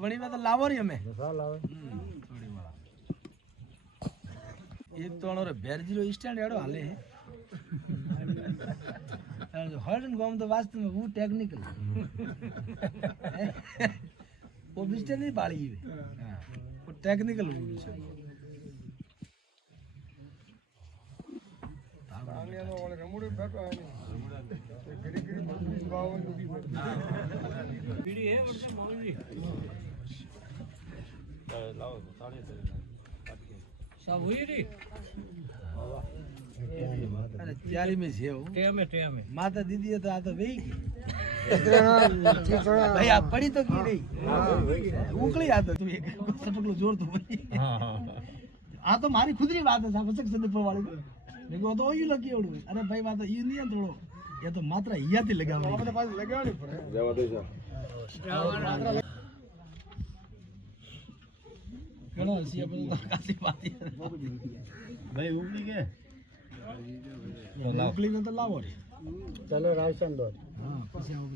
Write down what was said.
વણી માં તો લાવો રી અમે લાવે થોડી વાળા એક તો અણો ભેરજીરો સ્ટેન્ડ એડો હાલે હર્ન ગોમ તો વાસ્તવ में वो टेक्निकल वो बिस्टे नहीं बाड़ी है वो टेक्निकल वो बिस्टे આને તો ઓલે રમુડે બેઠો આને ગરી ગરી બાવો નું બીડી હે વડસે મોવી લાવો સાડી सब हुई री अरे त्यारी में છે હું टेमे माता दीदी तो आ तो वेई भाई आप पड़ी तो की नहीं उकली आ तो तू एक सटकलो जोर तो भाई आ तो मारी खुद री बात है साहब सक संदीप वाली देखो तो ये लगी ओडू अरे भाई बात ये नहीं है थोड़ो ये तो मात्रा हियाती लगावनी આપણે પાસ લગાવણી પડે જવા દે છે ઘણો હસી આપણે કાસી વાત ભાઈ ઉગલી કે ઉગલી ને તો લાવો રે ચલો રાશન દો હા પછી આવો